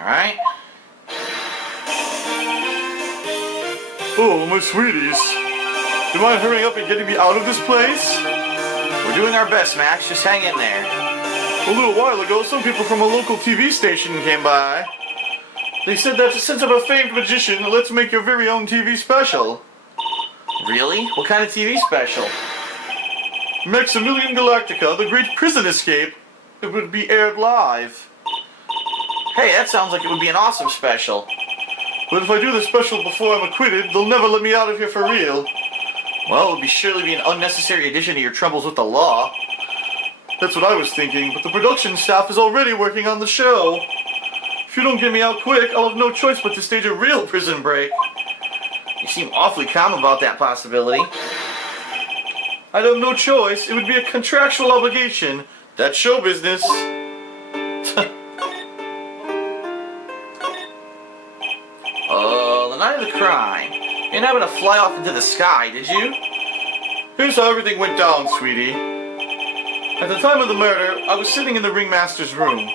Alright? Oh, my sweeties. Do you mind hurrying up and getting me out of this place? We're doing our best, Max. Just hang in there. A little while ago, some people from a local TV station came by. They said that since I'm a famed magician, let's make your very own TV special. Really? What kind of TV special? Maximilian Galactica, the Great Prison Escape. It would be aired live. Hey, that sounds like it would be an awesome special. But if I do the special before I'm acquitted, they'll never let me out of here for real. Well, it would surely be an unnecessary addition to your troubles with the law. That's what I was thinking, but the production staff is already working on the show. If you don't get me out quick, I'll have no choice but to stage a real prison break. You seem awfully calm about that possibility. I'd have no choice. It would be a contractual obligation. That's show business. The night of the crime. You didn't happen to fly off into the sky, did you? Here's how everything went down, sweetie. At the time of the murder, I was sitting in the ringmaster's room.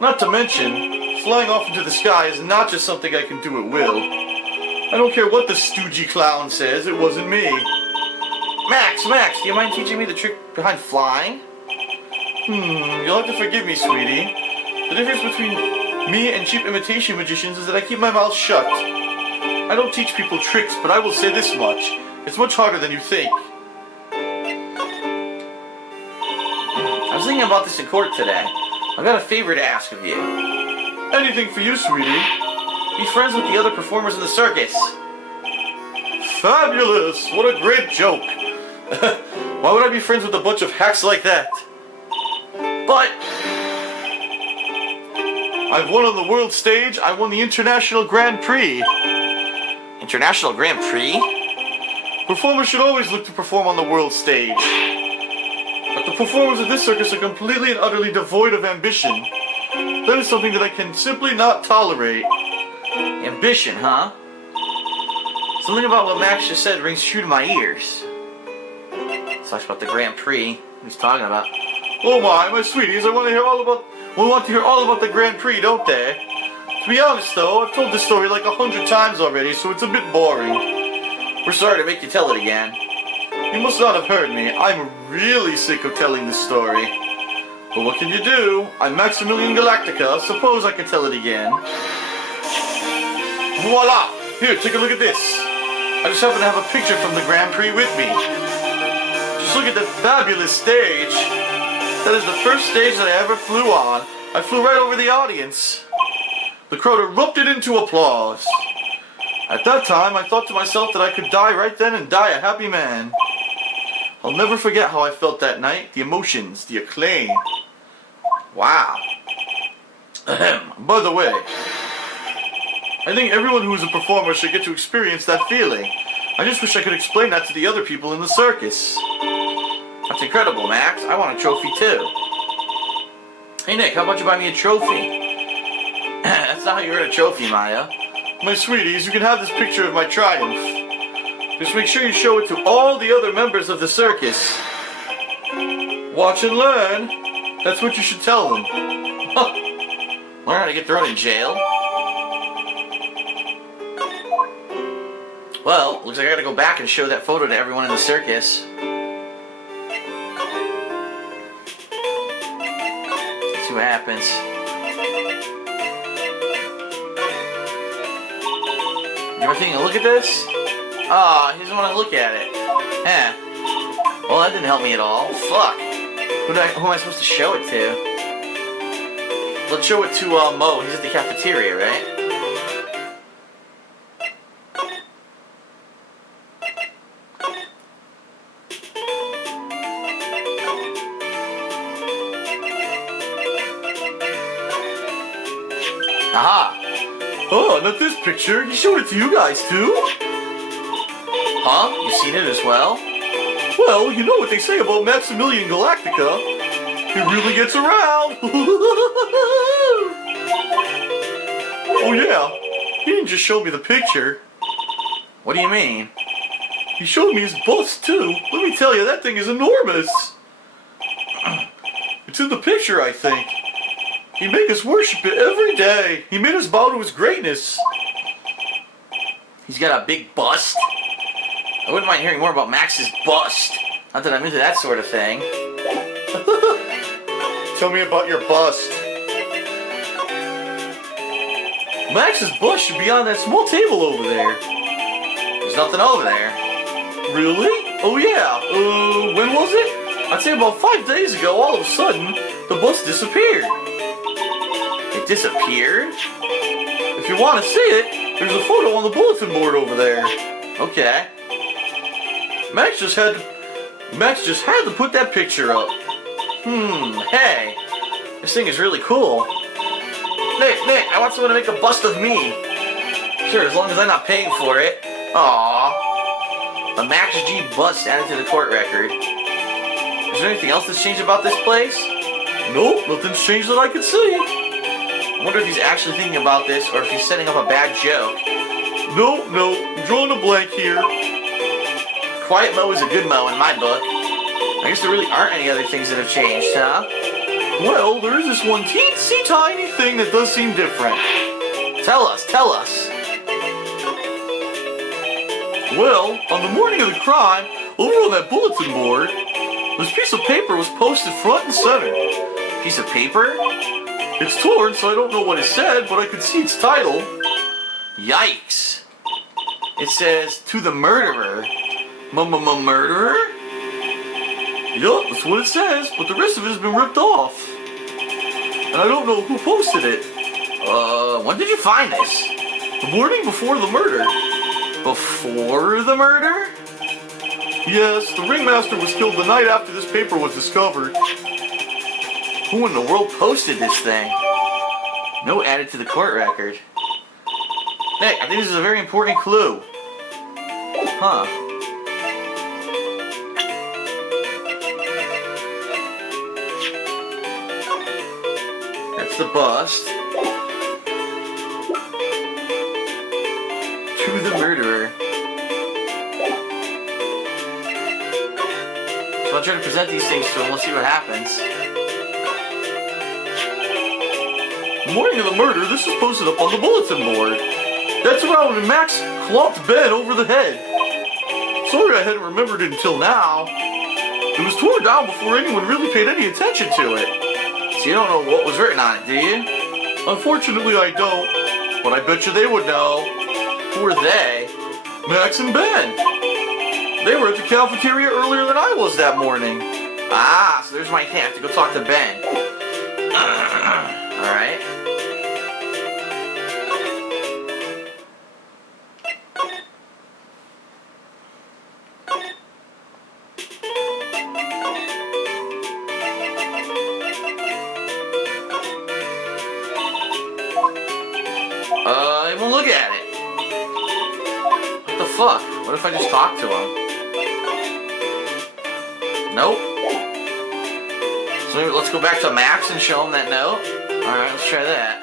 Not to mention, flying off into the sky is not just something I can do at will. I don't care what the stoogey clown says, it wasn't me. Max, do you mind teaching me the trick behind flying? You'll have to forgive me, sweetie. The difference between me and cheap imitation magicians is that I keep my mouth shut. I don't teach people tricks, but I will say this much. It's much harder than you think. I was thinking about this in court today. I've got a favor to ask of you. Anything for you, sweetie. Be friends with the other performers in the circus. Fabulous! What a great joke! Why would I be friends with a bunch of hacks like that? But I've won on the world stage. I won the International Grand Prix. International Grand Prix? Performers should always look to perform on the world stage. But the performers of this circus are completely and utterly devoid of ambition. That is something that I can simply not tolerate. Ambition, huh? Something about what Max just said rings true to my ears. Talks about the Grand Prix. What he's talking about. Oh my sweeties, I want to hear all about the Grand Prix, don't they? To be honest though, I've told this story like 100 times already, so it's a bit boring. We're sorry to make you tell it again. You must not have heard me. I'm really sick of telling this story. But what can you do? I'm Maximilian Galactica. Suppose I can tell it again. Voila! Here, take a look at this. I just happen to have a picture from the Grand Prix with me. Just look at that fabulous stage. That is the first stage that I ever flew on. I flew right over the audience. The crowd erupted into applause. At that time, I thought to myself that I could die right then and die a happy man. I'll never forget how I felt that night. The emotions, the acclaim. Wow. By the way, I think everyone who is a performer should get to experience that feeling. I just wish I could explain that to the other people in the circus. That's incredible, Max. I want a trophy too. Hey Nick, how about you buy me a trophy? That's not how you earn a trophy, Maya. My sweeties, you can have this picture of my triumph. Just make sure you show it to all the other members of the circus. Watch and learn. That's what you should tell them. Learn how to get thrown in jail? Well, looks like I gotta go back and show that photo to everyone in the circus. Let's see what happens. You ever taking a look at this? Ah, he doesn't want to look at it. Eh. Well, that didn't help me at all. Fuck. Who am I supposed to show it to? Let's show it to Mo. He's at the cafeteria, right? Aha! Oh, not this picture. He showed it to you guys too? Huh? You seen it as well? Well, you know what they say about Maximilian Galactica. He really gets around. Oh yeah, he didn't just show me the picture. What do you mean? He showed me his bust too. Let me tell you, that thing is enormous. It's in the picture, I think. He made us worship it every day. He made us bow to his greatness. He's got a big bust. I wouldn't mind hearing more about Max's bust. Not that I'm into that sort of thing. Tell me about your bust. Max's bust should be on that small table over there. There's nothing over there. Really? Oh yeah. When was it? I'd say about 5 days ago, all of a sudden, the bust disappeared. It disappeared? If you want to see it, there's a photo on the bulletin board over there. Okay. Max just had to put that picture up. Hey. This thing is really cool. Nick, I want someone to make a bust of me. Sure, as long as I'm not paying for it. Aww. The Max G bust added to the court record. Is there anything else that's changed about this place? Nope, nothing's changed that I can see. I wonder if he's actually thinking about this or if he's setting up a bad joke. No, I'm drawing a blank here. Quiet Mo is a good Mo in my book. I guess there really aren't any other things that have changed, huh? Well, there is this one teensy tiny thing that does seem different. Tell us. Well, on the morning of the crime, over on that bulletin board, this piece of paper was posted front and center. Piece of paper? It's torn, so I don't know what it said, but I could see its title. Yikes. It says, to the murderer. Murderer? Yup, that's what it says, but the rest of it has been ripped off. And I don't know who posted it. When did you find this? The morning before the murder. Before the murder? Yes, the ringmaster was killed the night after this paper was discovered. Who in the world posted this thing? No added to the court record. Nick, I think this is a very important clue. Huh. That's the bust. To the murderer. So I'll try to present these things to him. We'll see what happens. The morning of the murder, this was posted up on the bulletin board. That's around when Max clomped Ben over the head. Sorry I hadn't remembered it until now. It was torn down before anyone really paid any attention to it. So you don't know what was written on it, do you? Unfortunately, I don't. But I bet you they would know. Who are they? Max and Ben. They were at the cafeteria earlier than I was that morning. Ah, so there's my hint. I have to go talk to Ben. Alright. He won't look at it. What the fuck? What if I just talk to him? Nope. So maybe let's go back to Max and show him that note. Alright, let's try that.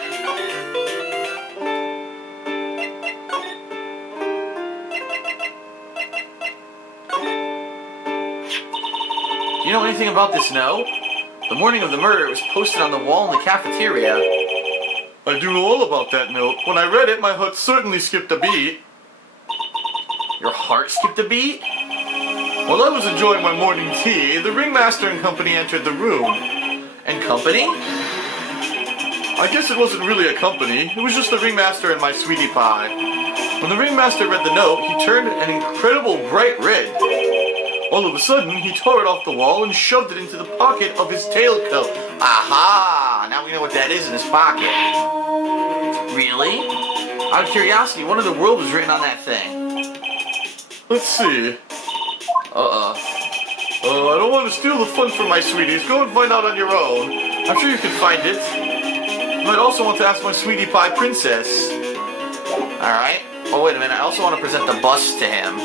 Do you know anything about this note? The morning of the murder, it was posted on the wall in the cafeteria. I do know all about that note. When I read it, my heart certainly skipped a beat. Your heart skipped a beat? While I was enjoying my morning tea, the ringmaster and company entered the room. And company? I guess it wasn't really a company. It was just the ringmaster and my sweetie pie. When the ringmaster read the note, he turned an incredible bright red. All of a sudden, he tore it off the wall and shoved it into the pocket of his tailcoat. Aha! Now we know what that is in his pocket. Really? Out of curiosity, what in the world was written on that thing? Let's see. I don't want to steal the fun from my sweeties. Go and find out on your own. I'm sure you can find it. You might also want to ask my sweetie pie princess. Alright. Oh, wait a minute. I also want to present the bust to him.